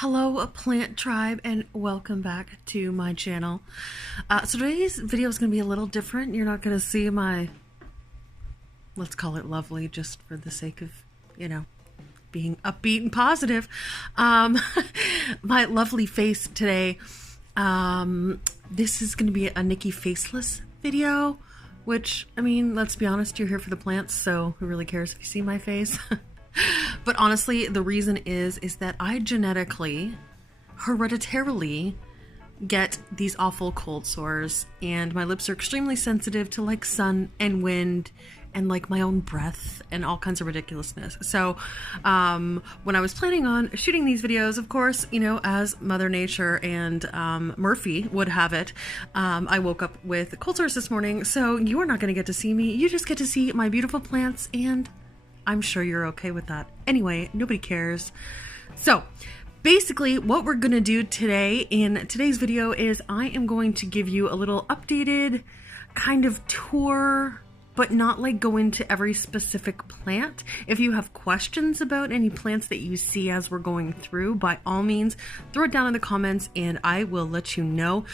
Hello plant tribe and welcome back to my channel. So today's video is going to be a little different. You're not going to see my, let's call it lovely just for the sake of, you know, being upbeat and positive. My lovely face today. This is going to be a Nikki faceless video, which, I mean, let's be honest, you're here for the plants, so who really cares if you see my face? But honestly, the reason is that I genetically, hereditarily get these awful cold sores, and my lips are extremely sensitive to like sun and wind and like my own breath and all kinds of ridiculousness. So when I was planning on shooting these videos, of course, you know, as Mother Nature and Murphy would have it, I woke up with cold sores this morning. So you are not going to get to see me. You just get to see my beautiful plants, and I'm sure you're okay with that. Anyway, nobody cares. So basically what we're going to do today in today's video is I am going to give you a little updated kind of tour, but not like go into every specific plant. If you have questions about any plants that you see as we're going through, by all means, throw it down in the comments and I will let you know.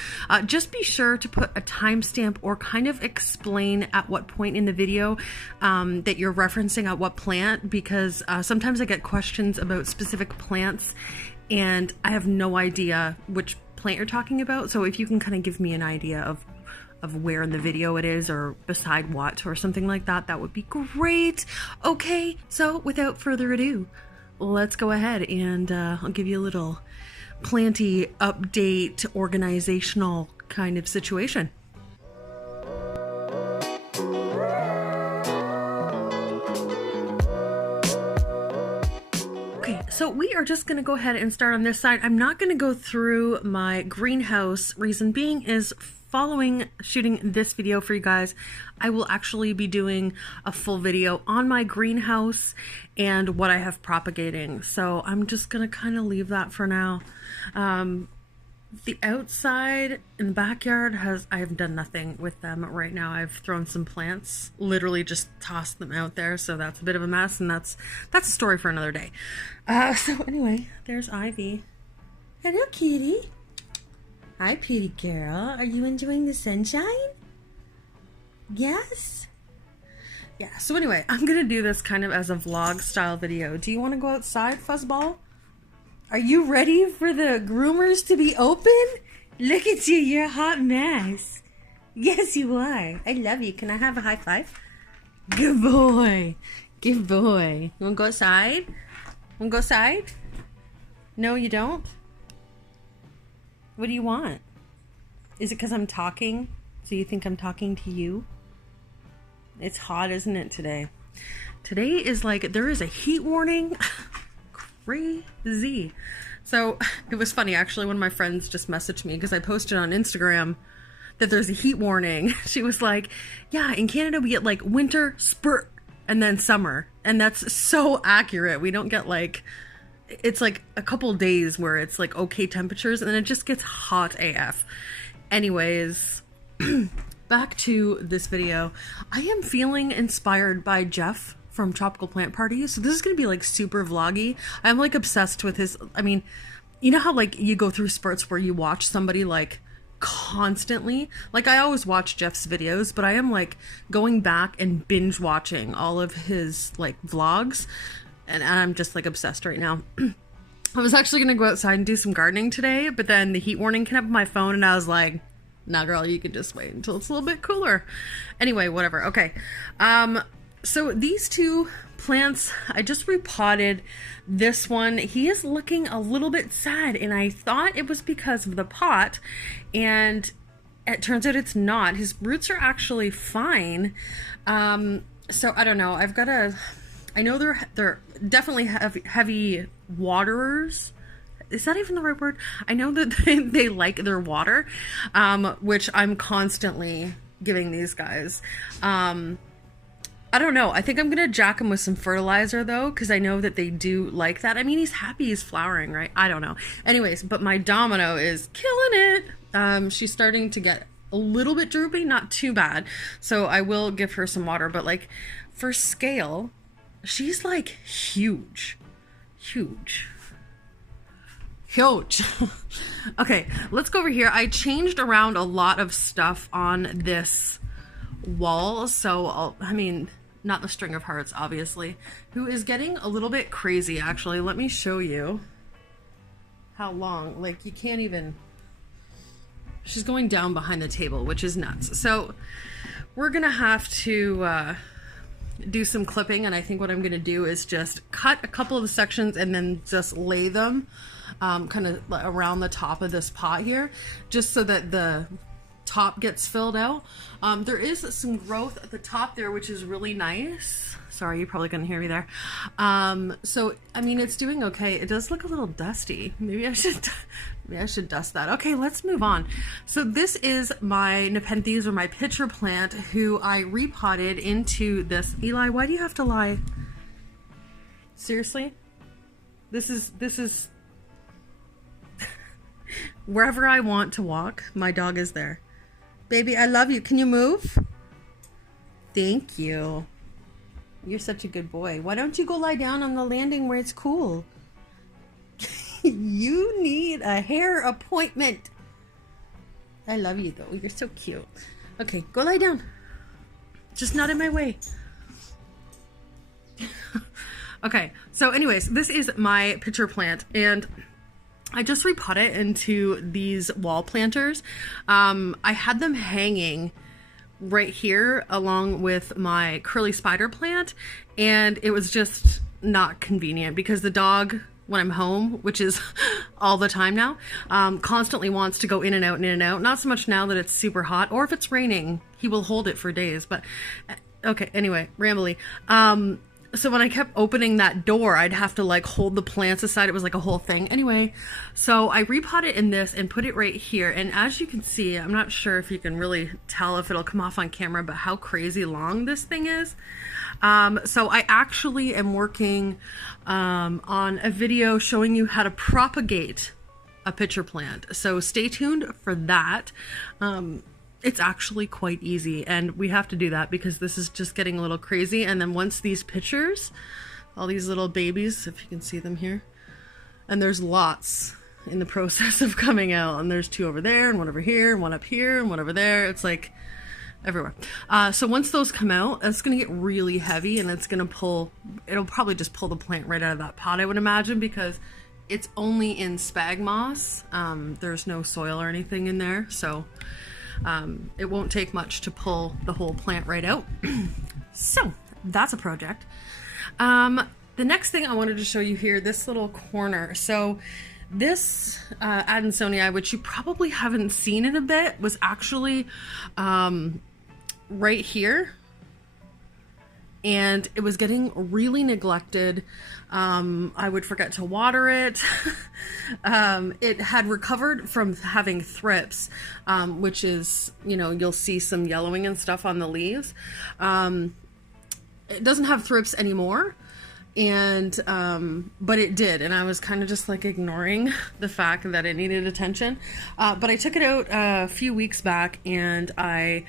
Just be sure to put a timestamp or kind of explain at what point in the video that you're referencing at what plant, because sometimes I get questions about specific plants and I have no idea which plant you're talking about. So if you can kind of give me an idea of where in the video it is or beside what or something like that, that would be great. Okay, so without further ado, let's go ahead and I'll give you a little planty update, organizational kind of situation. Okay, so we are just going to go ahead and start on this side. I'm not going to go through my greenhouse. Reason being is following shooting this video for you guys, I will actually be doing a full video on my greenhouse and what I have propagating. So I'm just going to kind of leave that for now. The outside in the backyard I have done nothing with them right now. I've thrown some plants, literally just tossed them out there. So that's a bit of a mess, and that's a story for another day. So anyway, there's Ivy. Hello, kitty. Hi, pretty girl. Are you enjoying the sunshine? Yes? Yeah, so anyway, I'm going to do this kind of as a vlog style video. Do you want to go outside, Fuzzball? Are you ready for the groomers to be open? Look at you, you're a hot mess. Yes, you are. I love you. Can I have a high five? Good boy. Good boy. You want to go outside? Want to go outside? No, you don't? What do you want? Is it because I'm talking? So you think I'm talking to you? It's hot, isn't it, today? Today is like, there is a heat warning. Crazy. So it was funny, actually, one of my friends just messaged me because I posted on Instagram that there's a heat warning. She was like, yeah, in Canada we get like winter, spurt, and then summer. And that's so accurate. We don't get like, it's like a couple days where it's like okay temperatures and then it just gets hot AF. Anyways, back to this video. I am feeling inspired by Jeff from Tropical Plant Party. So this is going to be like super vloggy. I'm like obsessed with his, I mean, you know how like you go through spurts where you watch somebody like constantly? Like I always watch Jeff's videos, but I am like going back and binge watching all of his like vlogs. And I'm just like obsessed right now. I was actually going to go outside and do some gardening today, but then the heat warning came up on my phone and I was like, nah, girl, you can just wait until it's a little bit cooler. Anyway, whatever. Okay. So these two plants, I just repotted this one. He is looking a little bit sad and I thought it was because of the pot, and it turns out it's not. His roots are actually fine. So I don't know. I know they're definitely heavy waterers. Is that even the right word? I know that they like their water, which I'm constantly giving these guys. I don't know. I think I'm going to jack him with some fertilizer though, because I know that they do like that. I mean, he's happy he's flowering, right? I don't know. Anyways, but my Domino is killing it. She's starting to get a little bit droopy, not too bad. So I will give her some water, but like for scale, she's like huge. Huge. Okay, let's go over here. I changed around a lot of stuff on this wall, so I mean, not the string of hearts, obviously, who is getting a little bit crazy, actually. Let me show you how long. Like, you can't even... She's going down behind the table, which is nuts. So we're gonna have to do some clipping, and I think what I'm gonna do is just cut a couple of sections and then just lay them kind of around the top of this pot here, just so that the top gets filled out. There is some growth at the top there, which is really nice. Sorry, you probably couldn't hear me there. So I mean, it's doing okay. It does look a little dusty. Maybe I should dust that. Okay, let's move on. So this is my Nepenthes, or my pitcher plant, who I repotted into this. Eli, why do you have to lie? Seriously? This is wherever I want to walk, my dog is there. Baby, I love you. Can you move? Thank you. You're such a good boy. Why don't you go lie down on the landing where it's cool? You need a hair appointment. I love you though. You're so cute. Okay, go lie down. Just not in my way. Okay, so anyways, this is my pitcher plant, and I just repot it into these wall planters. I had them hanging right here along with my curly spider plant, and it was just not convenient because the dog, when I'm home, which is all the time now, constantly wants to go in and out and in and out. Not so much now that it's super hot, or if it's raining, he will hold it for days. But okay, anyway, rambly. So when I kept opening that door, I'd have to like hold the plants aside. It was like a whole thing. Anyway, so I repot it in this and put it right here. And as you can see, I'm not sure if you can really tell if it'll come off on camera, but how crazy long this thing is. So I actually am working on a video showing you how to propagate a pitcher plant. So stay tuned for that. It's actually quite easy, and we have to do that because this is just getting a little crazy. And then once these pitchers, all these little babies, if you can see them here, and there's lots in the process of coming out, and there's 2 over there and 1 over here and 1 up here and 1 over there. It's like everywhere. So once those come out, it's going to get really heavy, and it's going to pull, it'll probably just pull the plant right out of that pot, I would imagine, because it's only in spag moss. There's no soil or anything in there, so it won't take much to pull the whole plant right out. So that's a project. The next thing I wanted to show you here, this little corner. So this Adansonii, which you probably haven't seen in a bit, was actually right here, and it was getting really neglected. I would forget to water it. It had recovered from having thrips, which is, you know, you'll see some yellowing and stuff on the leaves. It doesn't have thrips anymore, and but it did, and I was kind of just like ignoring the fact that it needed attention. But I took it out a few weeks back, and I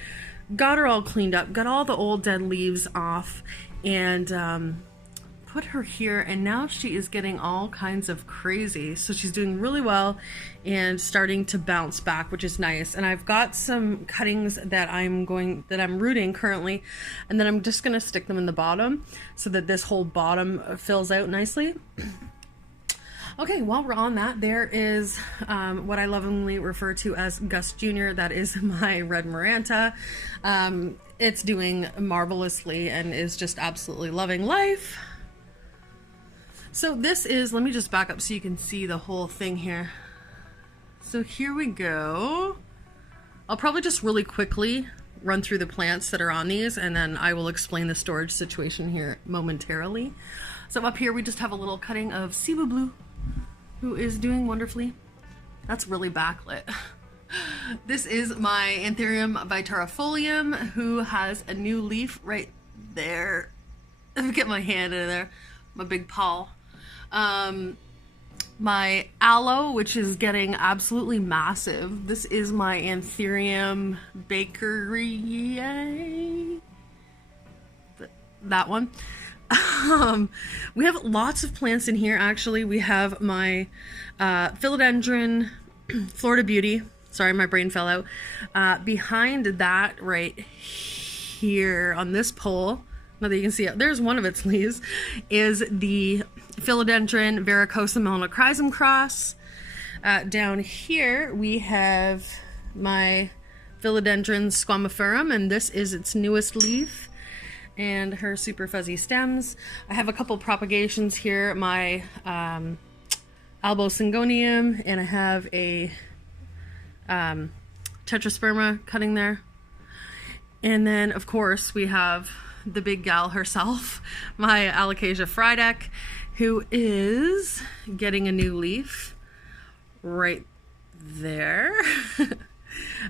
got her all cleaned up, got all the old dead leaves off, and put her here, and now she is getting all kinds of crazy. So she's doing really well and starting to bounce back, which is nice. And I've got some cuttings that I'm rooting currently, and then I'm just gonna stick them in the bottom so that this whole bottom fills out nicely. Okay, while we're on that, there is what I lovingly refer to as Gus Jr. That is my red Maranta. It's doing marvelously and is just absolutely loving life. So this is, let me just back up so you can see the whole thing here. So here we go. I'll probably just really quickly run through the plants that are on these, and then I will explain the storage situation here momentarily. So up here we just have a little cutting of Cebu Blue, who is doing wonderfully. That's really backlit. This is my Anthurium vitarifolium, who has a new leaf right there. Let me get my hand in there, my big paw. My aloe, which is getting absolutely massive. This is my Anthurium bakery, that one. We have lots of plants in here, actually. We have my philodendron Florida Beauty. Sorry, my brain fell out. Behind that right here on this pole, now that you can see it, there's one of its leaves, is the philodendron varicosum melanochrysum cross. Down here we have my philodendron squamiferum, and this is its newest leaf and her super fuzzy stems. I have a couple propagations here, my albosyngonium, and I have a tetrasperma cutting there. And then of course we have the big gal herself, my Alocasia frydek, who is getting a new leaf right there.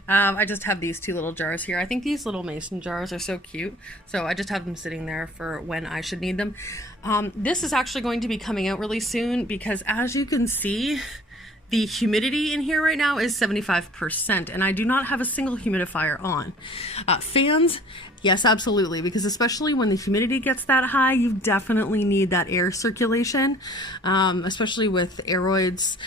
I just have these two little jars here. I think these little mason jars are so cute, so I just have them sitting there for when I should need them. This is actually going to be coming out really soon because, as you can see, the humidity in here right now is 75%, and I do not have a single humidifier on. Fans, yes, absolutely, because especially when the humidity gets that high, you definitely need that air circulation, especially with aeroids.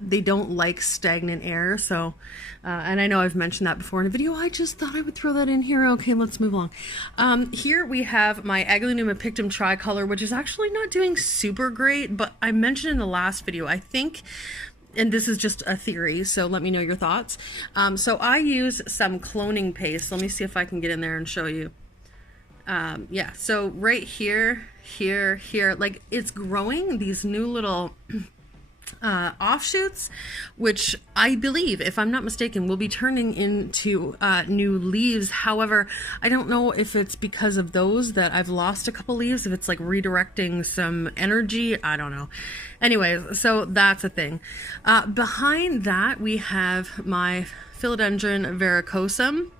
They don't like stagnant air, so and I know I've mentioned that before in a video. I just thought I would throw that in here. Okay, let's move along. Here we have my Aglaonema pictum tricolor, which is actually not doing super great, but I mentioned in the last video, I think, and this is just a theory, so let me know your thoughts. So I use some cloning paste. Let me see if I can get in there and show you. Yeah, so right here, like it's growing these new little offshoots, which I believe, if I'm not mistaken, will be turning into new leaves. However, I don't know if it's because of those that I've lost a couple leaves, if it's like redirecting some energy, I don't know. Anyways, so that's a thing. Behind that we have my philodendron varicosum,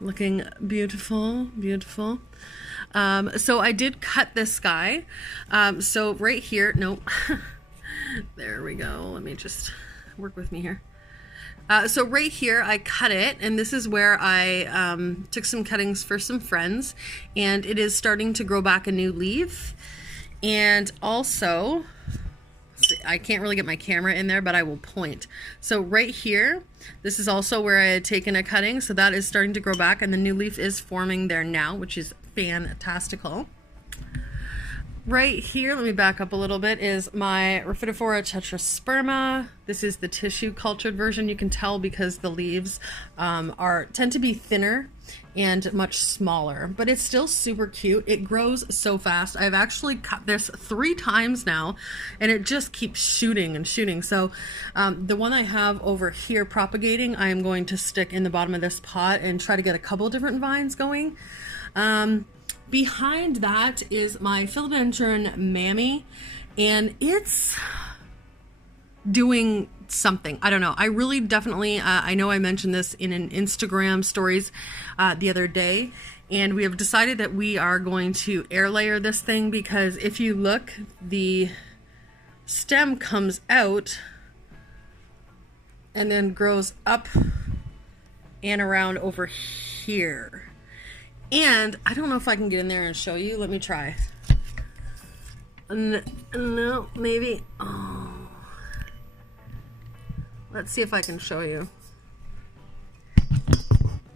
looking beautiful, beautiful. So I did cut this guy. So right here, nope. There we go. Let me just work with me here. So right here I cut it, and this is where I took some cuttings for some friends, and it is starting to grow back a new leaf. And also, I can't really get my camera in there, but I will point. So right here, this is also where I had taken a cutting, so that is starting to grow back, and the new leaf is forming there now, which is fantastical. Right here, let me back up a little bit, is my Rhaphidophora tetrasperma. This is the tissue cultured version. You can tell because the leaves tend to be thinner and much smaller, but it's still super cute. It grows so fast. I've actually cut this 3 times now, and it just keeps shooting and shooting. So the one I have over here propagating, I am going to stick in the bottom of this pot and try to get a couple different vines going. Behind that is my philodendron mammy, and it's doing something. I don't know. I really definitely, I know I mentioned this in an Instagram stories the other day, and we have decided that we are going to air layer this thing, because if you look, the stem comes out and then grows up and around over here. And I don't know if I can get in there and show you. Let me try. No, maybe. Oh. Let's see if I can show you.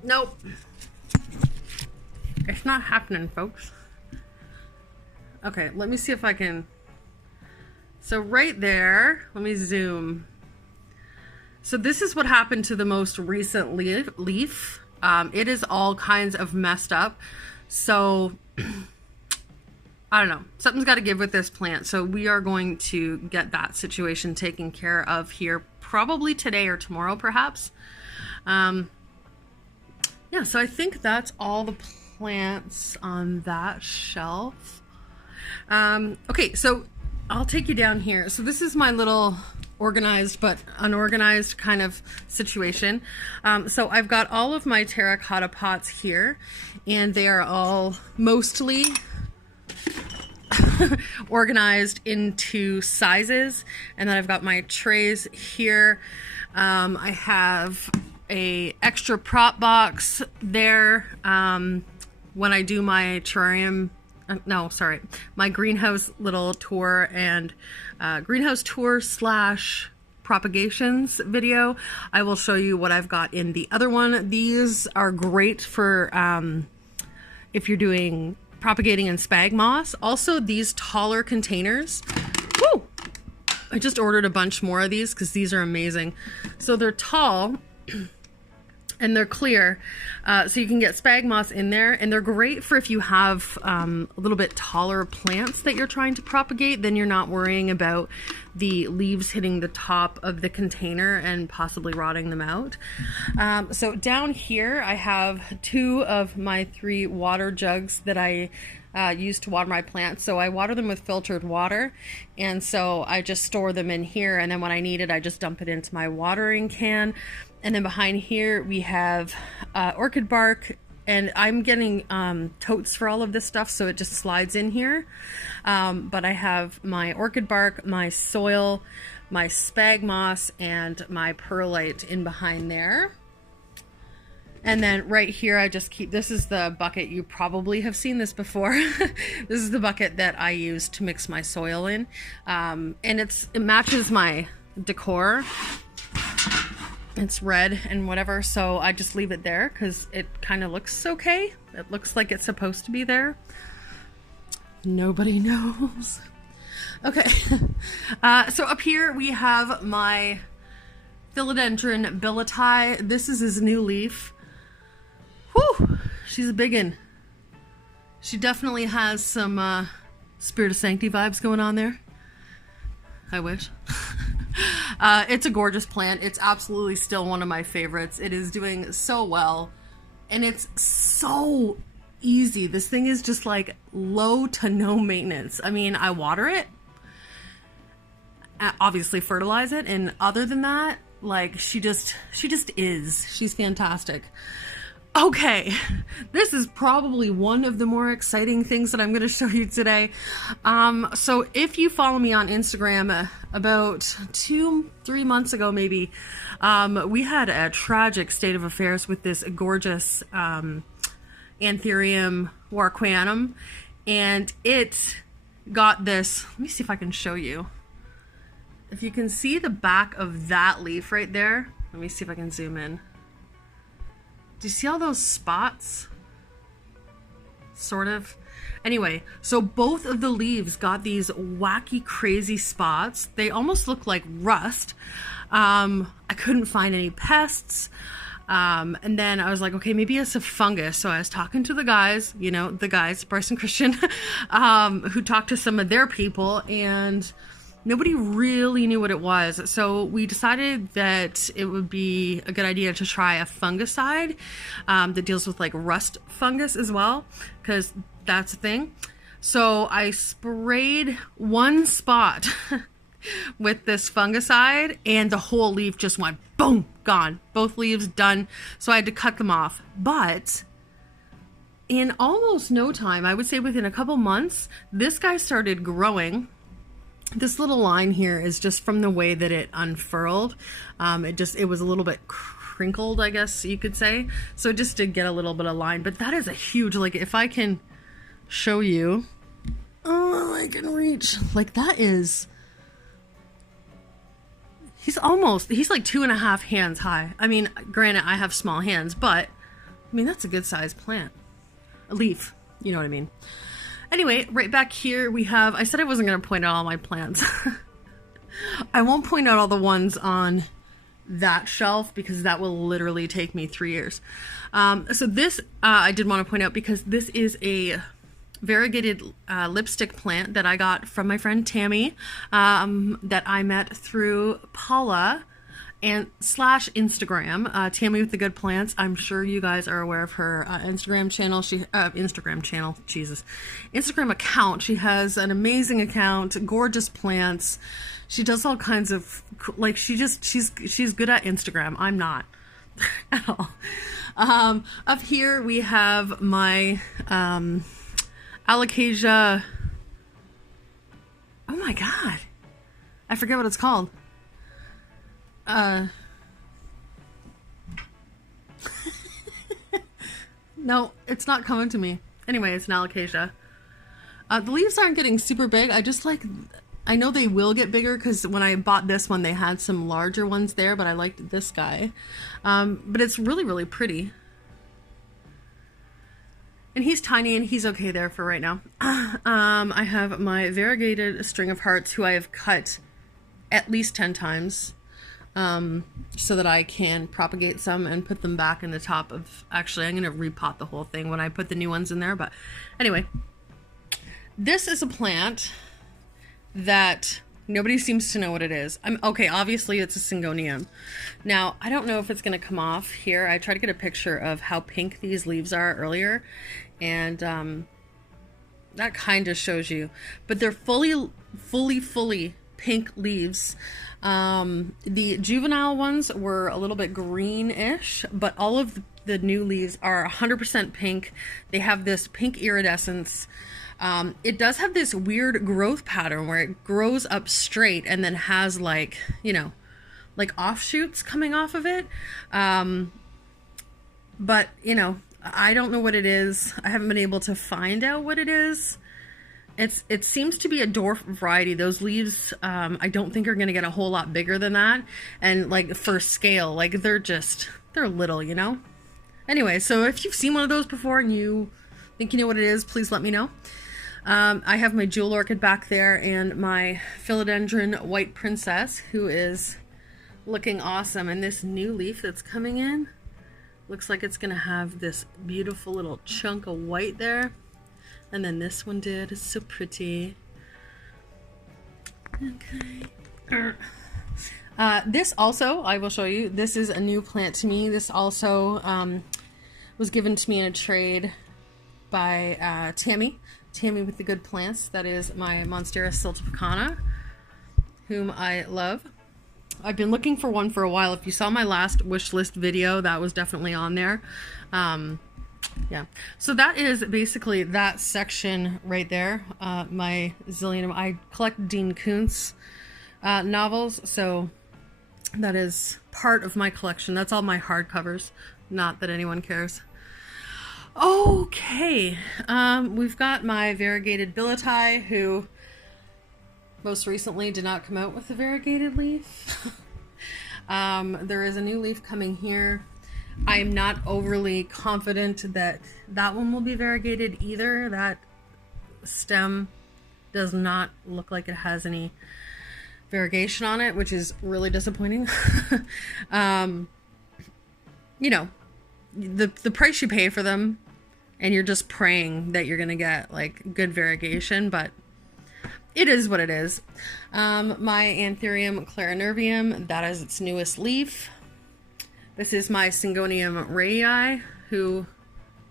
Nope. It's not happening, folks. Okay, let me see if I can. So right there, let me zoom. So this is what happened to the most recent leaf. It is all kinds of messed up. So I don't know. Something's got to give with this plant. So we are going to get that situation taken care of here probably today or tomorrow, perhaps. Yeah, so I think that's all the plants on that shelf. Okay, so I'll take you down here. So this is my little organized but unorganized kind of situation. So I've got all of my terracotta pots here, and they are all mostly organized into sizes. And then I've got my trays here. I have a extra prop box there, when I do my terrarium, no, sorry, my greenhouse little tour and greenhouse tour slash propagations video, I will show you what I've got in the other one. These are great for if you're doing propagating in spag moss. Also, these taller containers. Woo! I just ordered a bunch more of these because these are amazing. So they're tall and they're clear, so you can get spag moss in there, and they're great for if you have a little bit taller plants that you're trying to propagate. Then you're not worrying about the leaves hitting the top of the container and possibly rotting them out. So down here I have 2 of my 3 water jugs that I use to water my plants. So I water them with filtered water, and so I just store them in here, and then when I need it I just dump it into my watering can. And then behind here we have orchid bark, and I'm getting totes for all of this stuff, so it just slides in here. But I have my orchid bark, my soil, my spag moss, and my perlite in behind there. And then right here I just keep, this is the bucket, you probably have seen this before. This is the bucket that I use to mix my soil in. And it matches my decor. It's red and whatever, so I just leave it there because it kind of looks okay. It looks like it's supposed to be there. Nobody knows. Okay, so up here we have my philodendron billeti. This is his new leaf. Whew, she's a big one. She definitely has some Spirit of Sanctity vibes going on there. I wish. It's a gorgeous plant. It's absolutely still one of my favorites. It is doing so well, and it's so easy. This thing is just like low to no maintenance. I mean, I water it, obviously fertilize it, and other than that, like she just is. She's fantastic. Okay, this is probably one of the more exciting things that I'm going to show you today. So if you follow me on Instagram, about 2-3 months ago maybe, we had a tragic state of affairs with this gorgeous Anthurium warqueanum, and it got this, let me see if I can show you. If you can see the back of that leaf right there, let me see if I can zoom in. Do you see all those spots? Sort of. Anyway, so both of the leaves got these wacky, crazy spots. They almost look like rust. I couldn't find any pests. And then I was like, okay, maybe it's a fungus. So I was talking to the guys, you know, the guys, Bryce and Christian, who talked to some of their people, and nobody really knew what it was. So we decided that it would be a good idea to try a fungicide that deals with like rust fungus as well, because that's a thing. So I sprayed one spot with this fungicide, and the whole leaf just went boom, gone. Both leaves done. So I had to cut them off. But in almost no time, I would say within a couple months, this guy started growing. This little line here is just from the way that it unfurled. It was a little bit crinkled, I guess you could say. So it just did get a little bit of line, but that is a huge, like if I can show you, oh, I can reach, like that is, he's like 2.5 hands high. I mean, granted I have small hands, but I mean, that's a good sized plant, a leaf, you know what I mean? Anyway, right back here we have, I said I wasn't going to point out all my plants. I won't point out all the ones on that shelf because that will literally take me 3 years. So this, I did want to point out because this is a variegated lipstick plant that I got from my friend Tammy, that I met through Paula and slash Instagram, Tammy with the Good Plants. I'm sure you guys are aware of her Instagram channel. Instagram account. She has an amazing account, gorgeous plants. She does all kinds of, like, she's good at Instagram. I'm not at all. Up here we have my Alocasia. Oh my god, I forget what it's called. No, it's not coming to me. Anyway, it's an alocasia. The leaves aren't getting super big. I know they will get bigger because when I bought this one, they had some larger ones there, but I liked this guy. But it's really, really pretty. And he's tiny and he's okay there for right now. I have my variegated string of hearts who I have cut at least 10 times so that I can propagate some and put them back in the top of... Actually, I'm going to repot the whole thing when I put the new ones in there. But anyway, this is a plant that nobody seems to know what it is. Okay, obviously it's a syngonium. Now, I don't know if it's going to come off here. I tried to get a picture of how pink these leaves are earlier, and that kind of shows you. But they're fully pink leaves. The juvenile ones were a little bit greenish, but all of the new leaves are 100% pink. They have this pink iridescence. It does have this weird growth pattern where it grows up straight and then has like, you know, like offshoots coming off of it. But, you know, I don't know what it is. I haven't been able to find out what it is. It seems to be a dwarf variety. Those leaves, I don't think are going to get a whole lot bigger than that. And like for scale, like they're little, you know? Anyway, so if you've seen one of those before and you think you know what it is, please let me know. I have my jewel orchid back there and my philodendron white princess, who is looking awesome. And this new leaf that's coming in looks like it's gonna have this beautiful little chunk of white there. And then this one did. It's so pretty. Okay. This also, I will show you, this is a new plant to me. This also was given to me in a trade by Tammy with the good plants. That is my Monstera siltepecana, whom I love. I've been looking for one for a while. If you saw my last wish list video, that was definitely on there. Yeah, so that is basically that section right there. My zillion, I collect Dean Koontz novels, so that is part of my collection. That's all my hardcovers, not that anyone cares. Okay, we've got my variegated billieti, who most recently did not come out with a variegated leaf. There is a new leaf coming here. I'm not overly confident that that one will be variegated either. That stem does not look like it has any variegation on it, which is really disappointing. You know, the price you pay for them, and you're just praying that you're gonna get like good variegation, but it is what it is. My Anthurium clarinervium, that is its newest leaf. This is my Syngonium rayi, who,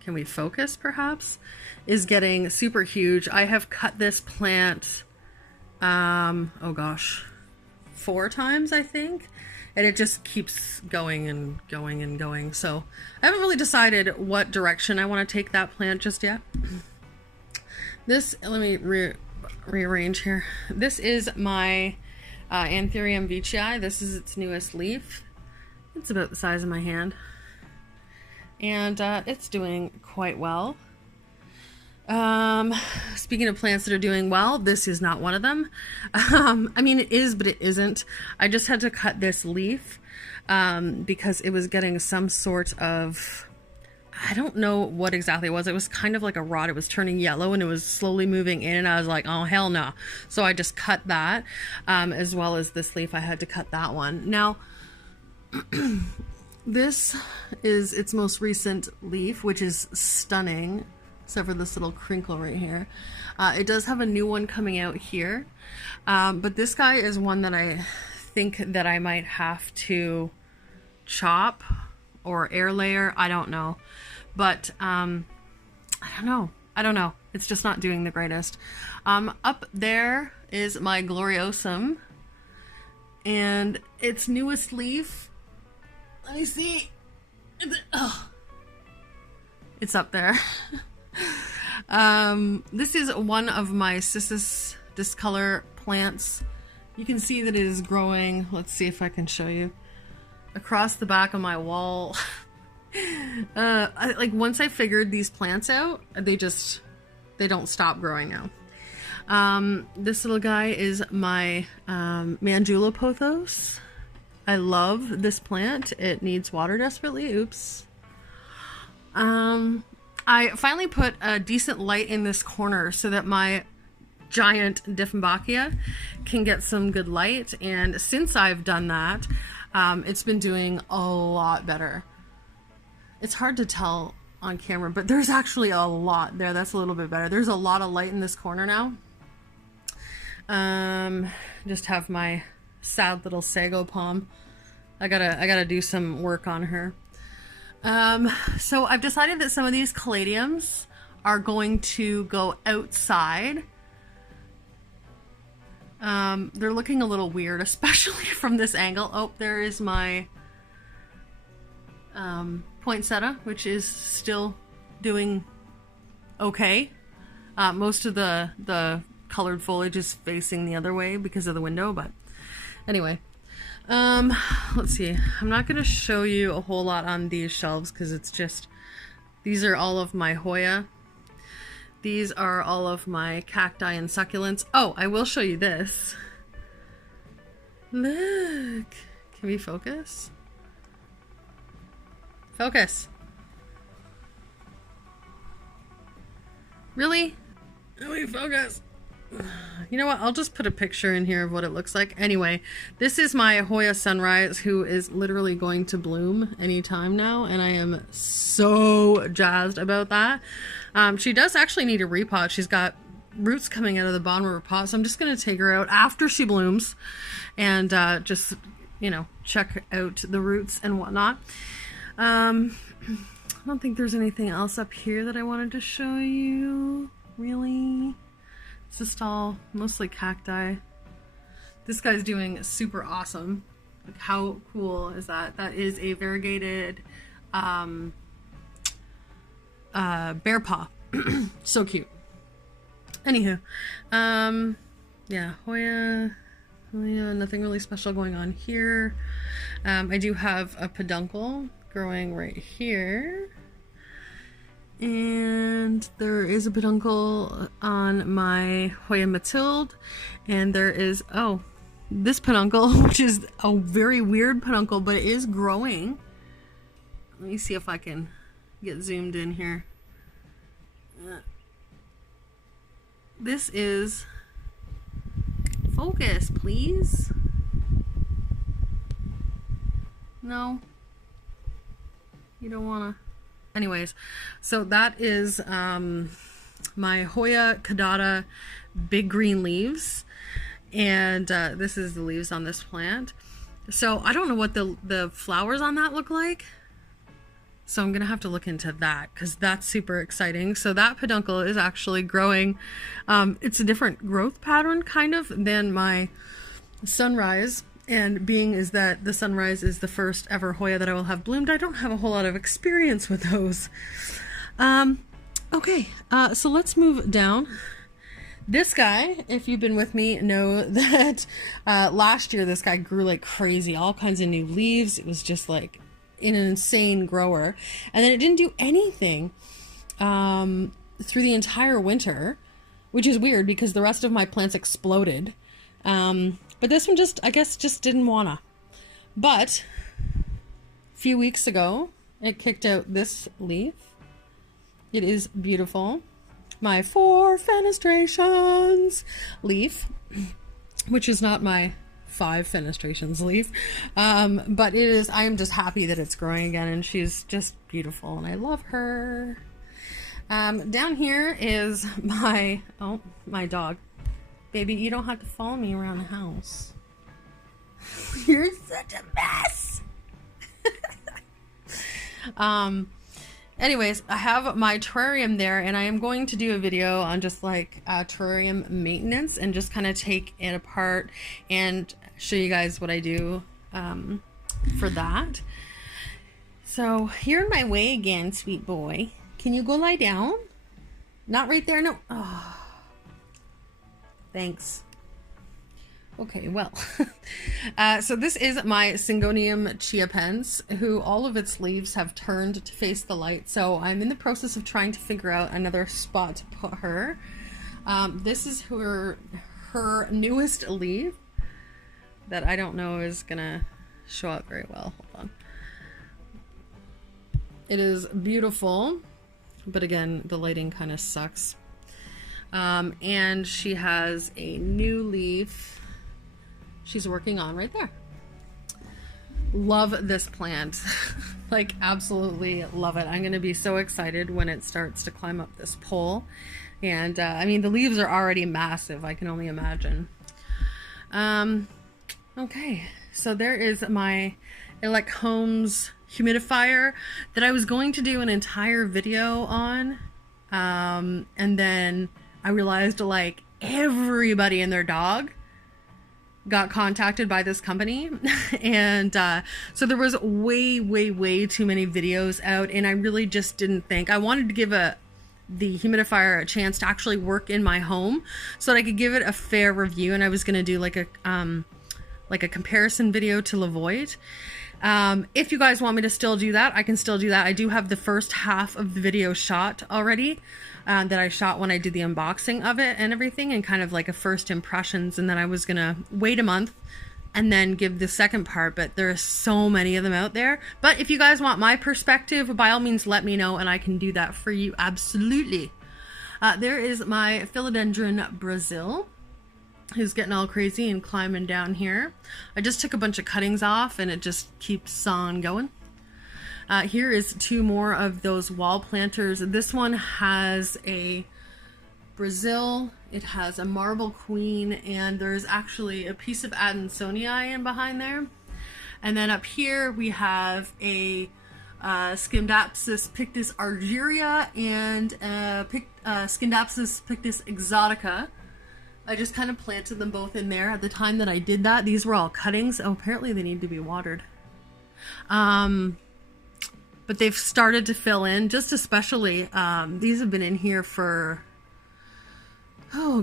can we focus perhaps, is getting super huge. I have cut this plant, oh gosh, 4 times I think, and it just keeps going and going and going. So I haven't really decided what direction I want to take that plant just yet. This, let me rearrange here. This is my Anthurium veitchii. This is its newest leaf. It's about the size of my hand, and it's doing quite well. Speaking of plants that are doing well, this is not one of them. I mean, it is, but it isn't. I just had to cut this leaf because it was getting some sort of, I don't know what exactly it was. It was kind of like a rot. It was turning yellow and it was slowly moving in, and I was like, oh hell no. So I just cut that, as well as this leaf. I had to cut that one. Now, this is its most recent leaf, which is stunning, except for this little crinkle right here. It does have a new one coming out here, but this guy is one that I think that I might have to chop or air layer. I don't know, but I don't know. It's just not doing the greatest. Up there is my Gloriosum, and its newest leaf, let me see. Oh, it's up there. This is one of my Cissus discolor plants. You can see that it is growing. Let's see if I can show you. Across the back of my wall. Like once I figured these plants out, they don't stop growing now. This little guy is my Mandula pothos. I love this plant. It needs water desperately. Oops. I finally put a decent light in this corner so that my giant Dieffenbachia can get some good light, and since I've done that, it's been doing a lot better. It's hard to tell on camera, but there's actually a lot there. That's a little bit better. There's a lot of light in this corner now. Just have my sad little sago palm. I gotta do some work on her. So I've decided that some of these caladiums are going to go outside. They're looking a little weird, especially from this angle. Oh, there is my poinsettia, which is still doing okay. Most of the colored foliage is facing the other way because of the window, but anyway. Let's see. I'm not going to show you a whole lot on these shelves because it's just, these are all of my Hoya. These are all of my cacti and succulents. Oh, I will show you this. Look. Can we focus? Focus. Really? Let me focus. You know what? I'll just put a picture in here of what it looks like. Anyway, this is my Hoya Sunrise, who is literally going to bloom anytime now, and I am so jazzed about that. She does actually need a repot. She's got roots coming out of the bottom of her pot, so I'm just going to take her out after she blooms and just, you know, check out the roots and whatnot. I don't think there's anything else up here that I wanted to show you, really. It's just all mostly cacti. This guy's doing super awesome. Like, how cool is that? That is a variegated bear paw. So cute. Anywho, yeah, Hoya, nothing really special going on here. I do have a peduncle growing right here. And there is a peduncle on my Hoya Mathilde, and there is, oh, this peduncle, which is a very weird peduncle, but it is growing. Let me see if I can get zoomed in here. This is, focus, please. No, you don't wanna. Anyways, so that is my Hoya Caudata big green leaves, and this is the leaves on this plant. So I don't know what the flowers on that look like, so I'm gonna have to look into that because that's super exciting. So that peduncle is actually growing. It's a different growth pattern kind of than my Sunrise. And being is that the Sunrise is the first ever Hoya that I will have bloomed, I don't have a whole lot of experience with those. Okay, so let's move down. This guy, if you've been with me, know that last year this guy grew like crazy, all kinds of new leaves. It was just like an insane grower. And then it didn't do anything through the entire winter, which is weird because the rest of my plants exploded. But this one just, I guess, just didn't wanna. But a few weeks ago, it kicked out this leaf. It is beautiful. My 4 fenestrations leaf, which is not my 5 fenestrations leaf. But it is, I am just happy that it's growing again, and she's just beautiful, and I love her. Down here is my, oh, my dog. Baby, you don't have to follow me around the house. You're such a mess. Anyways, I have my terrarium there, and I am going to do a video on just like terrarium maintenance and just kind of take it apart and show you guys what I do for that. So you're in my way again, sweet boy. Can you go lie down? Not right there, no. Oh. Thanks. Okay, well, So this is my Syngonium Chia Pens, who all of its leaves have turned to face the light. So I'm in the process of trying to figure out another spot to put her. This is her newest leaf that I don't know is gonna show up very well. Hold on. It is beautiful, but again, the lighting kind of sucks. And she has a new leaf she's working on right there. Love this plant. Like, absolutely love it. I'm going to be so excited when it starts to climb up this pole. And I mean, the leaves are already massive. I can only imagine. Okay, so there is my Elec Homes humidifier that I was going to do an entire video on. And then I realized, like, everybody and their dog got contacted by this company. And so there was way too many videos out, and I really just didn't think. I wanted to give the humidifier a chance to actually work in my home so that I could give it a fair review, and I was going to do like a comparison video to Levoit. If you guys want me to still do that, I can still do that. I do have the first half of the video shot already, that I shot when I did the unboxing of it and everything, and kind of like a first impressions, and then I was gonna wait a month and then give the second part, but there are so many of them out there. But if you guys want my perspective, by all means let me know and I can do that for you, absolutely. There is my Philodendron Brazil, who's getting all crazy and climbing down here. I just took a bunch of cuttings off and it just keeps on going. Here is two more of those wall planters. This one has a Brazil, it has a marble queen, and there's actually a piece of Adansonii in behind there. And then up here we have a Scindapsus pictus argyria and Scindapsus pictus exotica. I just kind of planted them both in there. At the time that I did that, these were all cuttings. Oh, apparently they need to be watered. But they've started to fill in, just especially, these have been in here for,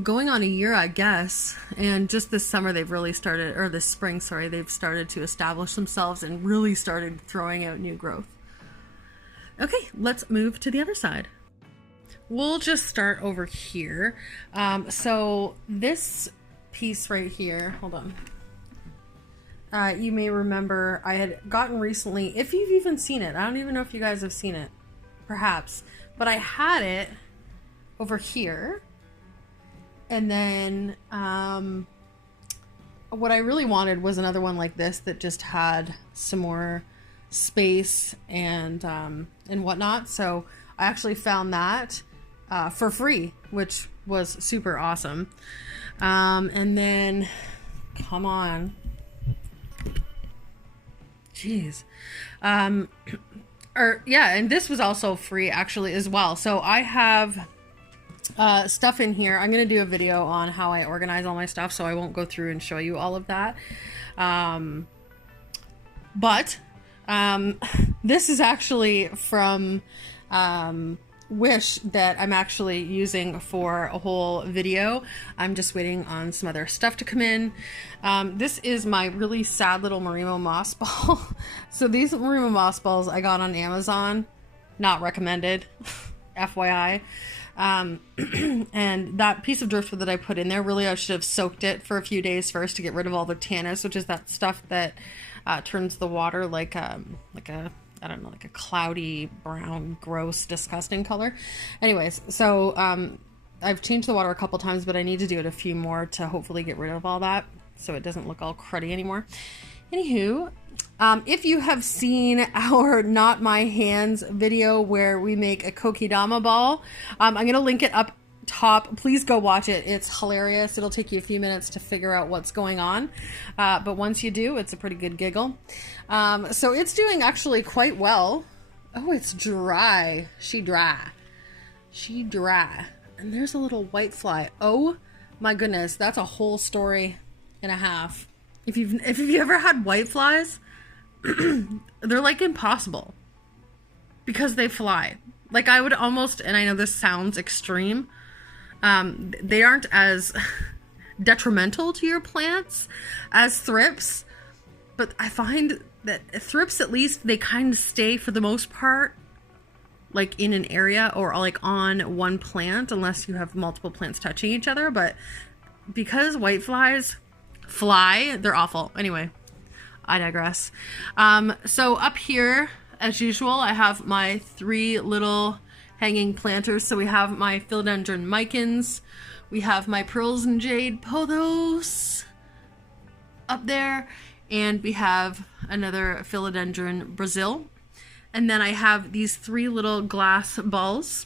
going on a year, I guess. And just this summer they've really started, or this spring, sorry, they've started to establish themselves and really started throwing out new growth. Okay, let's move to the other side. We'll just start over here. So this piece right here, hold on. You may remember I had gotten recently, if you've even seen it, I don't even know if you guys have seen it, perhaps, but I had it over here. And then what I really wanted was another one like this that just had some more space and whatnot. So I actually found that for free, which was super awesome. And then, come on. Jeez. And this was also free actually as well. So I have stuff in here. I'm going to do a video on how I organize all my stuff, so I won't go through and show you all of that. But this is actually from Wish that I'm actually using for a whole video. I'm just waiting on some other stuff to come in. This is my really sad little Marimo moss ball. So these Marimo moss balls I got on Amazon, not recommended, FYI. And that piece of driftwood that I put in there, really I should have soaked it for a few days first to get rid of all the tannins, which is that stuff that turns the water like a I don't know, like a cloudy, brown, gross, disgusting color. Anyways, so I've changed the water a couple times, but I need to do it a few more to hopefully get rid of all that so it doesn't look all cruddy anymore. Anywho, if you have seen our Not My Hands video where we make a Kokidama ball, I'm going to link it up top. Please go watch it. It's hilarious. It'll take you a few minutes to figure out what's going on. But once you do, it's a pretty good giggle. So it's doing actually quite well. Oh, it's dry. She dry. And there's a little white fly. Oh my goodness. That's a whole story and a half. If you've ever had white flies, they're like impossible because they fly. Like I would almost, and I know this sounds extreme, they aren't as detrimental to your plants as thrips, but I find that thrips, at least, they kind of stay for the most part like in an area or like on one plant, unless you have multiple plants touching each other. But because whiteflies fly, they're awful. Anyway, I digress. So up here, as usual, I have my 3 little hanging planters. So we have my philodendron micans, we have my pearls and jade pothos up there, and we have another philodendron Brazil. And then I have these 3 little glass balls,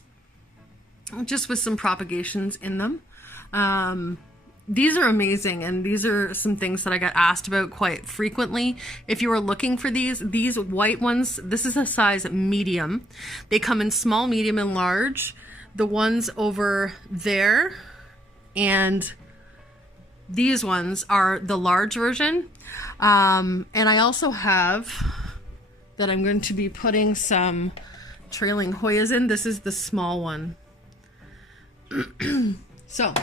just with some propagations in them. These are amazing, and these are some things that I got asked about quite frequently. If you are looking for these white ones, this is a size medium. They come in small, medium, and large. The ones over there and these ones are the large version. And I also have that I'm going to be putting some trailing Hoyas in. This is the small one. So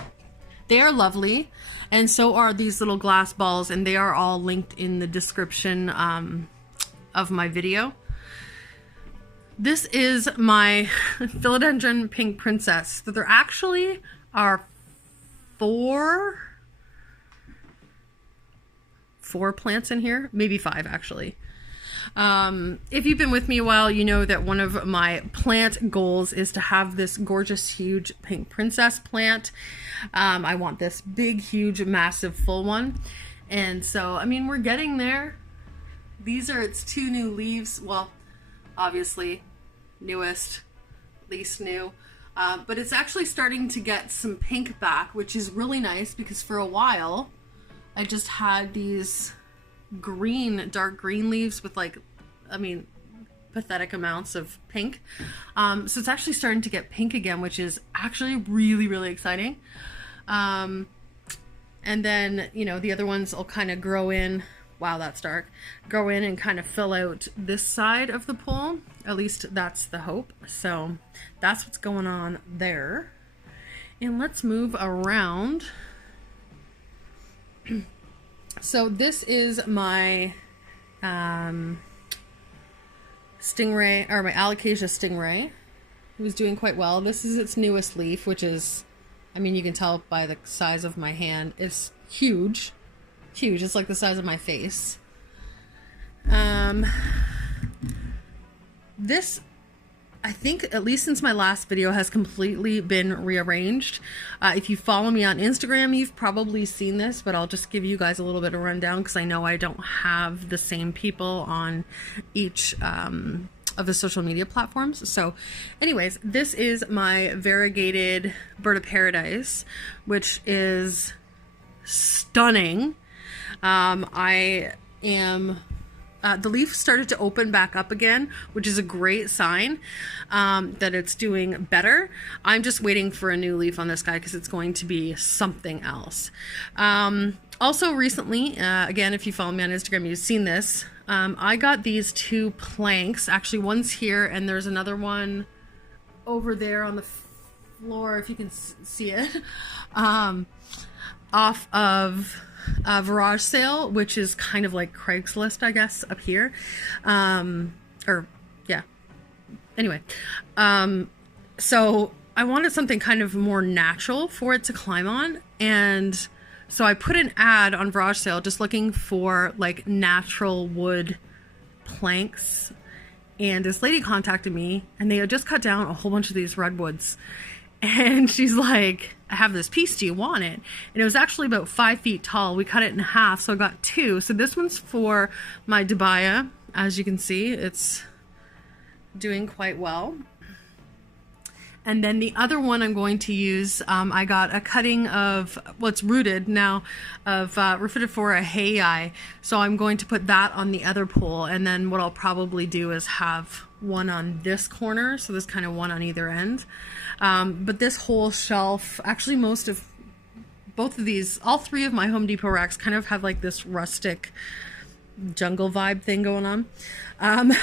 they are lovely, and so are these little glass balls, and they are all linked in the description of my video. This is my philodendron pink princess. So there actually are four plants in here, maybe 5 actually. If you've been with me a while, you know that one of my plant goals is to have this gorgeous, huge pink princess plant. I want this big, huge, massive, full one. And so, I mean, we're getting there. These are its 2 new leaves. Well, obviously, newest, least new. But it's actually starting to get some pink back, which is really nice because for a while, I just had these green, dark green leaves with like, I mean, pathetic amounts of pink. So it's actually starting to get pink again, which is actually really, really exciting. And then, you know, the other ones will kind of grow in. Wow, that's dark. Grow in and kind of fill out this side of the pole. At least that's the hope. So that's what's going on there. And let's move around. So this is my stingray, or my alocasia stingray. It was doing quite well. This is its newest leaf, which is, I mean, you can tell by the size of my hand. It's huge. Huge. It's like the size of my face. This, I think, at least since my last video, has completely been rearranged. If you follow me on Instagram, you've probably seen this, but I'll just give you guys a little bit of rundown because I know I don't have the same people on each of the social media platforms. So anyways, this is my variegated bird of paradise, which is stunning. I am... the leaf started to open back up again, which is a great sign that it's doing better. I'm just waiting for a new leaf on this guy because it's going to be something else. Also recently, again, if you follow me on Instagram, you've seen this. I got these 2 planks. Actually, one's here and there's another one over there on the floor, if you can see it, off of garage sale, which is kind of like Craigslist, I guess, up here. Or yeah, anyway, so I wanted something kind of more natural for it to climb on, and so I put an ad on garage sale just looking for like natural wood planks, and this lady contacted me and they had just cut down a whole bunch of these redwoods. And she's like, I have this piece, do you want it? And it was actually about 5 feet tall. We cut it in half, so I got 2. So this one's for my dubia. As you can see, it's doing quite well. And then the other one I'm going to use, I got a cutting of, well, it's rooted now, of Rhaphidophora hayi. So I'm going to put that on the other pole. And then what I'll probably do is have one on this corner. So there's kind of one on either end. But this whole shelf, actually both of these, all 3 of my Home Depot racks kind of have like this rustic jungle vibe thing going on.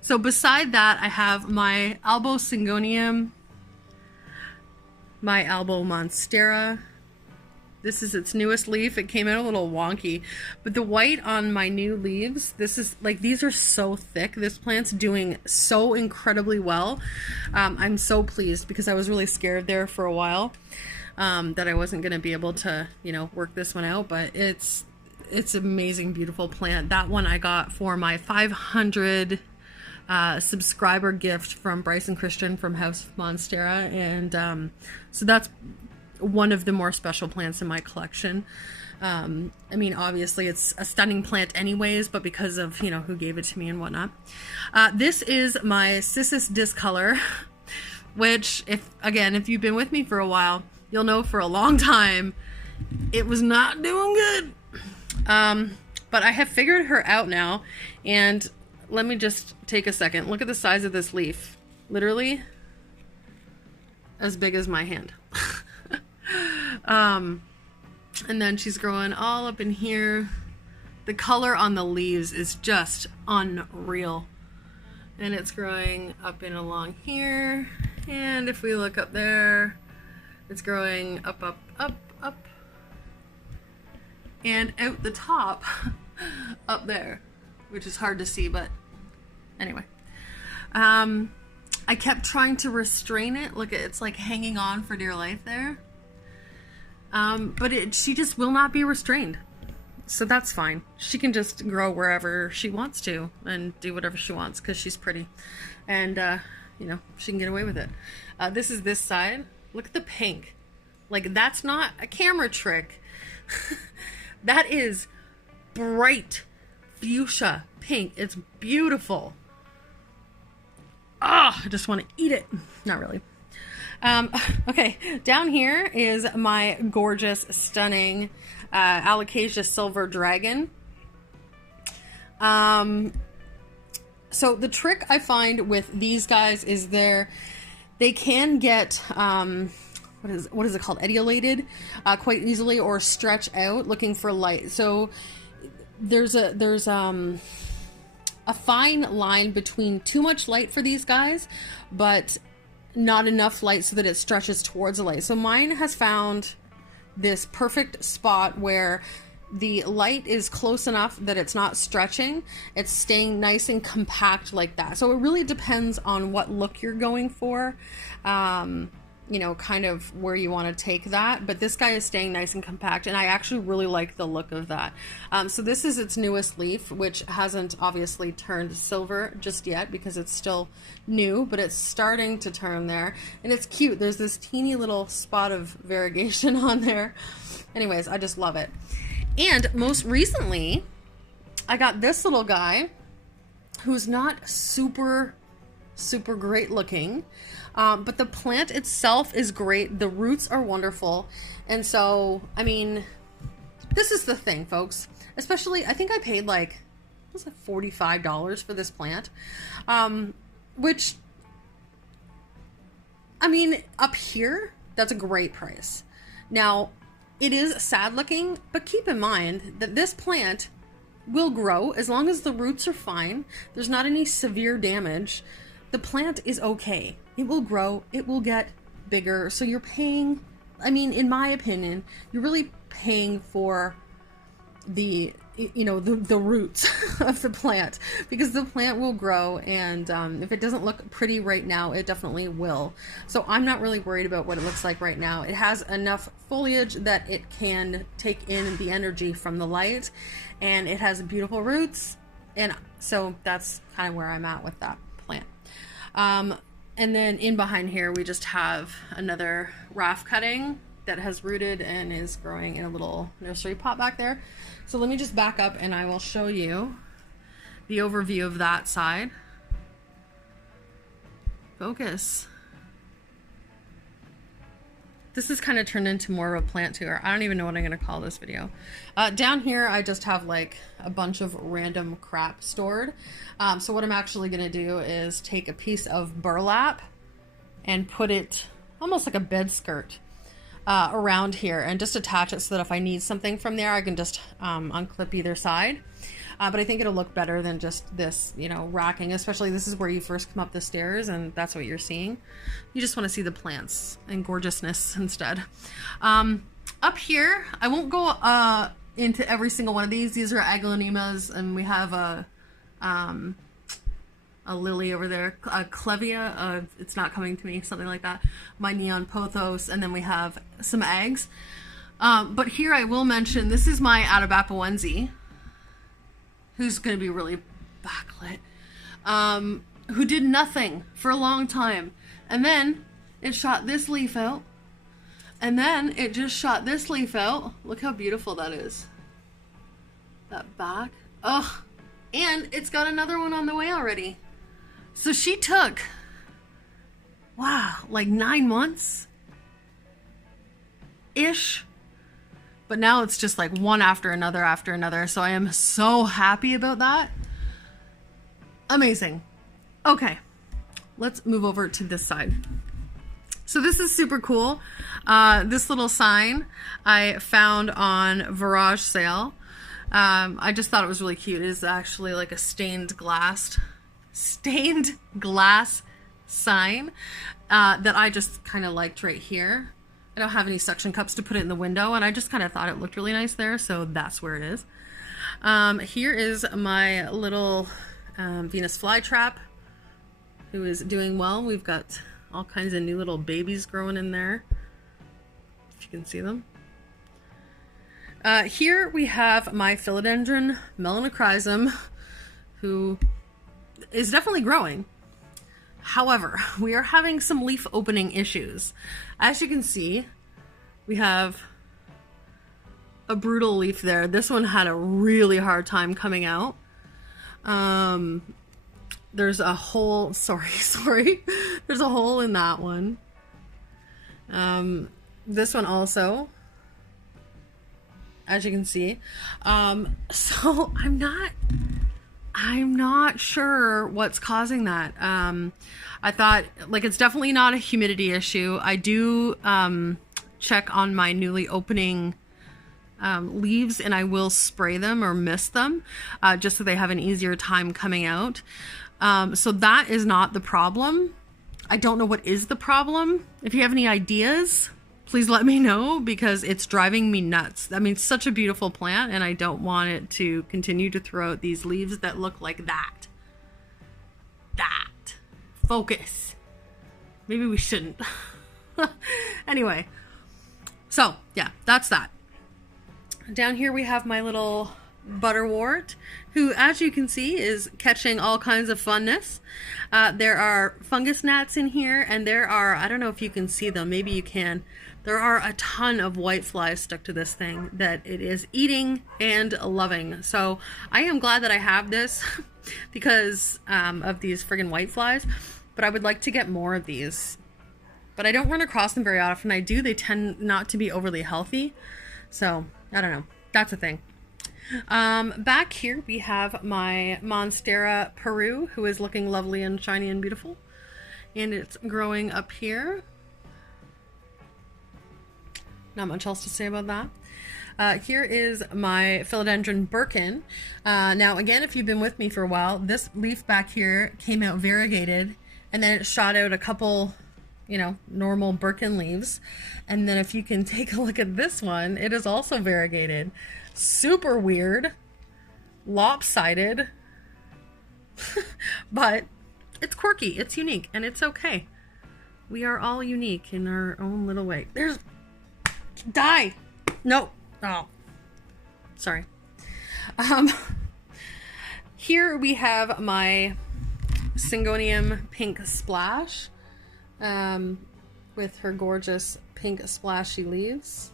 So beside that, I have my Albo Syngonium, my Albo Monstera, This is its newest leaf. It came out a little wonky, but the white on my new leaves, this is like, these are so thick. This plant's doing so incredibly well. I'm so pleased because I was really scared there for a while that I wasn't going to be able to, you know, work this one out, but it's amazing, beautiful plant. That one I got for my 500 subscriber gift from Bryce and Christian from House of Monstera, and so that's one of the more special plants in my collection. I mean, obviously it's a stunning plant anyways, but because of, you know, who gave it to me and whatnot. This is my Cissus Discolor, which if you've been with me for a while, you'll know for a long time it was not doing good. But I have figured her out now, and let me just take a second. Look at the size of this leaf. Literally as big as my hand. And then she's growing all up in here. The color on the leaves is just unreal. And it's growing up and along here. And if we look up there, it's growing up, up, up, up. And out the top, up there, which is hard to see, but anyway. I kept trying to restrain it. Look, it's like hanging on for dear life there. But she just will not be restrained. So that's fine. She can just grow wherever she wants to and do whatever she wants because she's pretty. And, you know, she can get away with it. This is this side. Look at the pink. Like, that's not a camera trick. That is bright fuchsia pink. It's beautiful. Oh, I just want to eat it. Not really. Okay, down here is my gorgeous, stunning Alocasia Silver Dragon. So the trick I find with these guys is they can get what is it called, etiolated quite easily, or stretch out looking for light. So there's a fine line between too much light for these guys, but not enough light so that it stretches towards the light. So mine has found this perfect spot where the light is close enough that it's not stretching. It's staying nice and compact like that. So it really depends on what look you're going for. You know, kind of where you want to take that, but this guy is staying nice and compact, and I actually really like the look of that. So this is its newest leaf, which hasn't obviously turned silver just yet because it's still new, but it's starting to turn there, and it's cute. There's this teeny little spot of variegation on there. Anyways, I just love it. And most recently, I got this little guy who's not super great looking, but the plant itself is great. The roots are wonderful. And so, I mean, this is the thing, folks. Especially, I think I paid like, what was it, $45 for this plant. Which, I mean, up here, that's a great price. Now, it is sad looking, but keep in mind that this plant will grow as long as the roots are fine. There's not any severe damage. The plant is okay. It will grow. It will get bigger. So you're paying, I mean, in my opinion, you're really paying for the, you know, the roots of the plant, because the plant will grow, and if it doesn't look pretty right now, it definitely will. So I'm not really worried about what it looks like right now. It has enough foliage that it can take in the energy from the light, and it has beautiful roots, and so that's kind of where I'm at with that plant. And then in behind here, we just have another raft cutting that has rooted and is growing in a little nursery pot back there. So let me just back up and I will show you the overview of that side. Focus. This has kind of turned into more of a plant tour. I don't even know what I'm going to call this video. Down here, I just have like a bunch of random crap stored. So what I'm actually going to do is take a piece of burlap and put it almost like a bed skirt around here and just attach it so that if I need something from there, I can just unclip either side. But I think it'll look better than just this, you know, racking, especially this is where you first come up the stairs and that's what you're seeing. You just want to see the plants and gorgeousness instead. up here, I won't go into every single one of these. These are aglaonemas, and we have a lily over there, a clevia, it's not coming to me, something like that. My neon pothos, and then we have some eggs. But here I will mention, this is my Atabapa onesie, who's going to be really backlit, who did nothing for a long time. And then it shot this leaf out. And then it just shot this leaf out. Look how beautiful that is. That back. Oh, and it's got another one on the way already. So she took, wow, like 9 months-ish. But now it's just like one after another. So I am so happy about that. Amazing. Okay, let's move over to this side. So this is super cool. This little sign I found on Virage sale. I just thought it was really cute. It is actually like a stained glass sign that I just kind of liked right here. I don't have any suction cups to put it in the window, and I just kind of thought it looked really nice there, so that's where it is. Here is my little Venus flytrap, who is doing well. We've got all kinds of new little babies growing in there, if you can see them. Here we have my philodendron melanochrysum, who is definitely growing. However, we are having some leaf opening issues. As you can see, we have a brutal leaf there. This one had a really hard time coming out. There's a hole, sorry. There's a hole in that one. This one also, as you can see. So I'm not sure what's causing that. I thought, like, it's definitely not a humidity issue. I do check on my newly opening leaves, and I will spray them or mist them just so they have an easier time coming out. So that is not the problem. I don't know what is the problem. If you have any ideas, please let me know, because it's driving me nuts. I mean, it's such a beautiful plant, and I don't want it to continue to throw out these leaves that look like that. Focus. Maybe we shouldn't. Anyway, so yeah, that's that. Down here we have my little butterwort, who, as you can see, is catching all kinds of funness. There are fungus gnats in here, and there are, I don't know if you can see them, maybe you can, there are a ton of white flies stuck to this thing that it is eating and loving. So I am glad that I have this because of these friggin' white flies, but I would like to get more of these. But I don't run across them very often. I do, they tend not to be overly healthy. So I don't know, that's a thing. Back here we have my Monstera Peru, who is looking lovely and shiny and beautiful, and it's growing up here. Not much else to say about that. Here is my Philodendron Birkin. Now again, if you've been with me for a while, this leaf back here came out variegated, and then it shot out a couple, you know, normal Birkin leaves. And then if you can take a look at this one, it is also variegated. Super weird, lopsided, but it's quirky, it's unique, and it's okay. We are all unique in our own little way. There's, die. No. Oh, sorry. Here we have my Syngonium Pink Splash, with her gorgeous pink splashy leaves.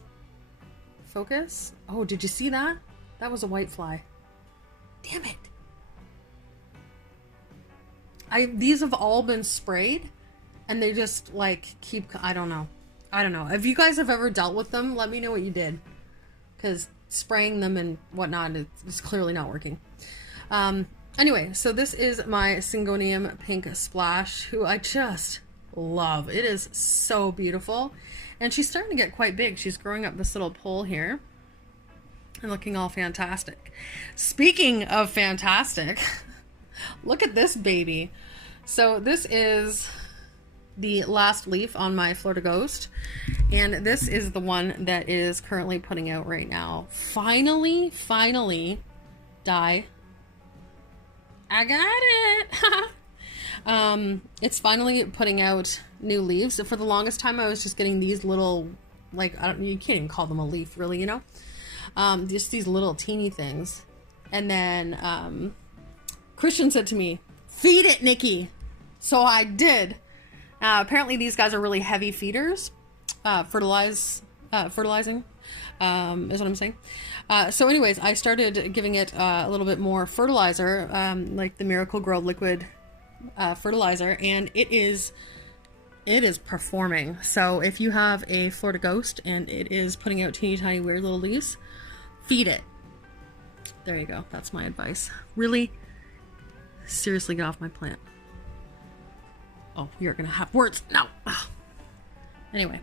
Focus. Oh, did you see that? That was a white fly. Damn it. These have all been sprayed, and they just like keep, I don't know. If you guys have ever dealt with them, let me know what you did, because spraying them and whatnot is clearly not working. Anyway, so this is my Syngonium Pink Splash, who I just love. It is so beautiful, and she's starting to get quite big. She's growing up this little pole here and looking all fantastic. Speaking of fantastic, look at this baby. So this is the last leaf on my Florida Ghost, And this is the one that is currently putting out right now. Finally, die. I got it. It's finally putting out new leaves. So for the longest time, I was just getting these little, like, you can't even call them a leaf, really, you know? Just these little teeny things. And then Christian said to me, "Feed it, Nikki." So I did. Apparently these guys are really heavy feeders. Fertilizing is what I'm saying. So anyways, I started giving it a little bit more fertilizer, like the Miracle Grow liquid fertilizer, and it is performing. So if you have a Florida Ghost and it is putting out teeny tiny weird little leaves, feed it. There you go. That's my advice. Really, seriously, get off my plant. Oh, you're gonna have words. No. Ugh. Anyway,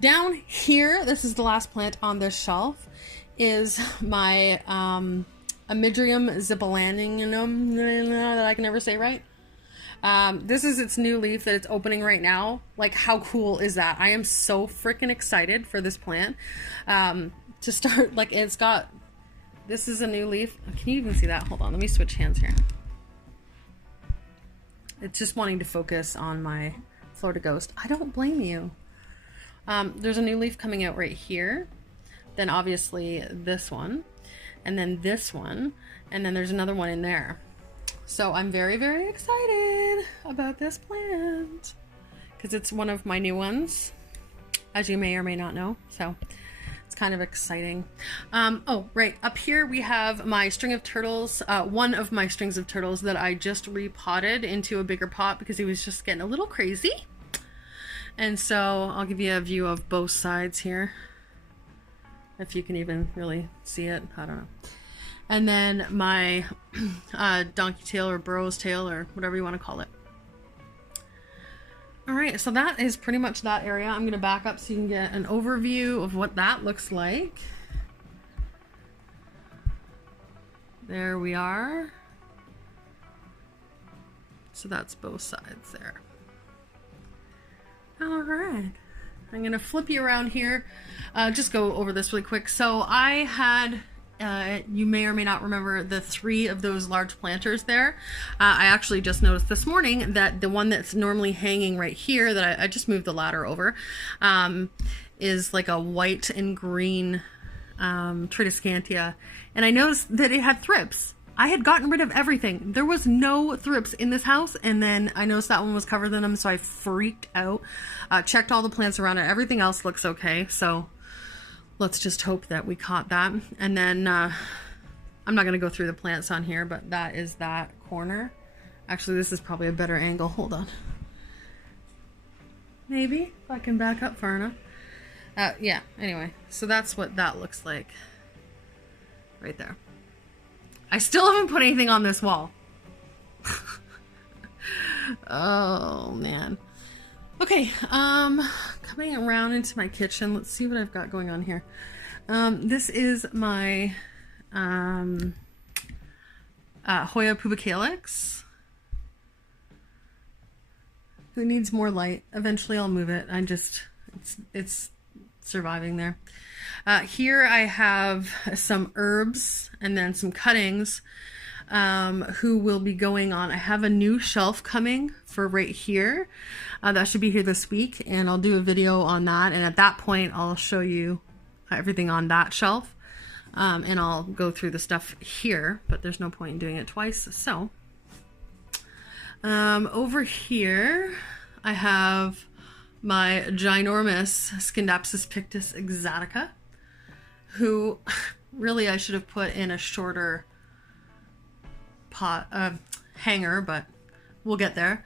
down here, this is the last plant on this shelf, is my Amidrium zippolaningum that I can never say right. This is its new leaf that it's opening right now. Like, how cool is that? I am so freaking excited for this plant to start. Like, it's got, this is a new leaf. Can you even see that? Hold on, let me switch hands here. It's just wanting to focus on my Florida Ghost. I don't blame you. There's a new leaf coming out right here. Then obviously this one, and then this one, and then there's another one in there. So I'm very, very excited about this plant because it's one of my new ones, as you may or may not know. So it's kind of exciting. Oh, right up here we have my string of turtles, one of my strings of turtles that I just repotted into a bigger pot because he was just getting a little crazy. And so I'll give you a view of both sides here, if you can even really see it. I don't know. And then my donkey tail or burro's tail or whatever you want to call it. All right, so that is pretty much that area. I'm going to back up so you can get an overview of what that looks like. There we are. So that's both sides there. All right, I'm gonna flip you around here. Just go over this really quick. So I had, you may or may not remember the 3 of those large planters there. I actually just noticed this morning that the one that's normally hanging right here that I just moved the ladder over is like a white and green Tridescantia. And I noticed that it had thrips. I had gotten rid of everything. There was no thrips in this house, and then I noticed that one was covered in them, so I freaked out. Checked all the plants around it. Everything else looks okay, so let's just hope that we caught that. And then I'm not going to go through the plants on here, but that is that corner. Actually, this is probably a better angle. Hold on. Maybe, if I can back up far enough. Yeah, anyway, so that's what that looks like right there. I still haven't put anything on this wall. Oh, man. Okay, coming around into my kitchen. Let's see what I've got going on here. This is my Hoya pubicalyx, who needs more light. Eventually I'll move it. It's surviving there. Here I have some herbs and then some cuttings who will be going on. I have a new shelf coming for right here. That should be here this week, and I'll do a video on that, and at that point I'll show you everything on that shelf, and I'll go through the stuff here, but there's no point in doing it twice. So over here I have my ginormous Scindapsus pictus exotica, who really I should have put in a shorter pot hanger, but we'll get there.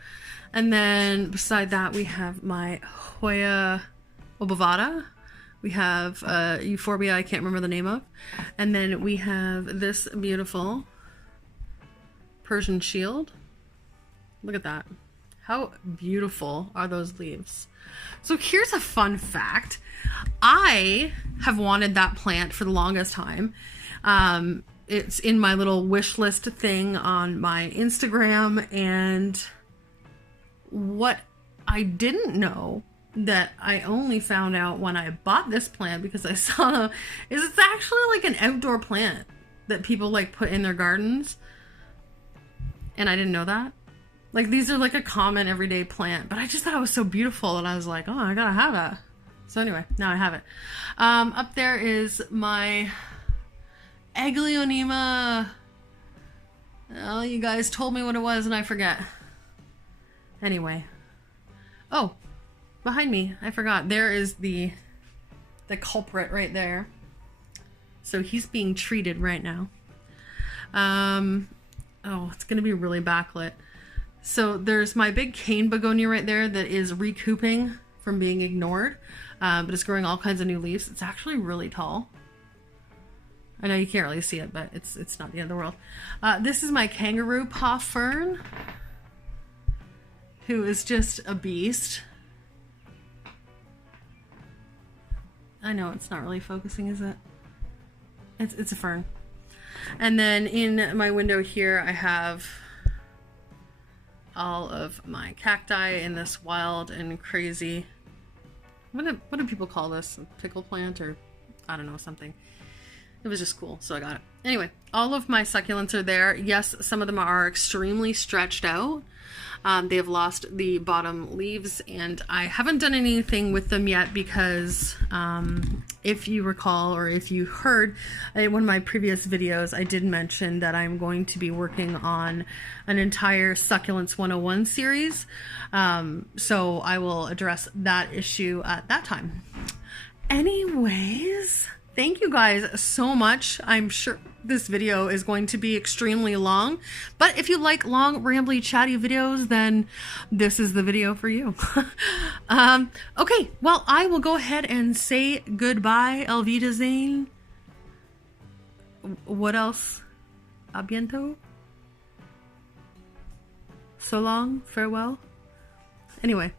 And then beside that we have my Hoya obovata. We have euphorbia I can't remember the name of. And then we have this beautiful Persian shield. Look at that. How beautiful are those leaves? So here's a fun fact. I have wanted that plant for the longest time. It's in my little wish list thing on my Instagram, and what I didn't know that I only found out when I bought this plant because I saw is it's actually like an outdoor plant that people like put in their gardens. And I didn't know that. Like these are like a common everyday plant, but I just thought it was so beautiful and I was like, oh, I gotta have it. So anyway, now I have it. Up there is my Aglaonema. Oh, you guys told me what it was and I forget. Anyway. Oh, behind me, I forgot. There is the culprit right there. So he's being treated right now. Oh, it's gonna be really backlit. So there's my big cane begonia right there that is recouping from being ignored, but it's growing all kinds of new leaves. It's actually really tall. I know you can't really see it, but it's not the end of the world. This is my kangaroo paw fern, who is just a beast. I know it's not really focusing, is it? It's a fern. And then in my window here, I have all of my cacti in this wild and crazy, what do people call this? A pickle plant, or I don't know, something. It was just cool, so I got it. Anyway, all of my succulents are there. Yes, some of them are extremely stretched out. They have lost the bottom leaves, and I haven't done anything with them yet because if you recall, or if you heard in one of my previous videos, I did mention that I'm going to be working on an entire Succulents 101 series. So I will address that issue at that time. Anyways, thank you guys so much. I'm sure this video is going to be extremely long, but if you like long, rambly, chatty videos, then this is the video for you. Okay, well, I will go ahead and say goodbye. Auf Wiedersehen. What else? A bientôt? So long, farewell. Anyway.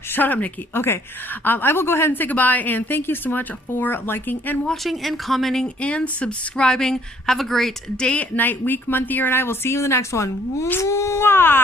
Shut up, Nikki. Okay, I will go ahead and say goodbye, and thank you so much for liking and watching and commenting and subscribing. Have a great day, night, week, month, year, and I will see you in the next one. Mwah!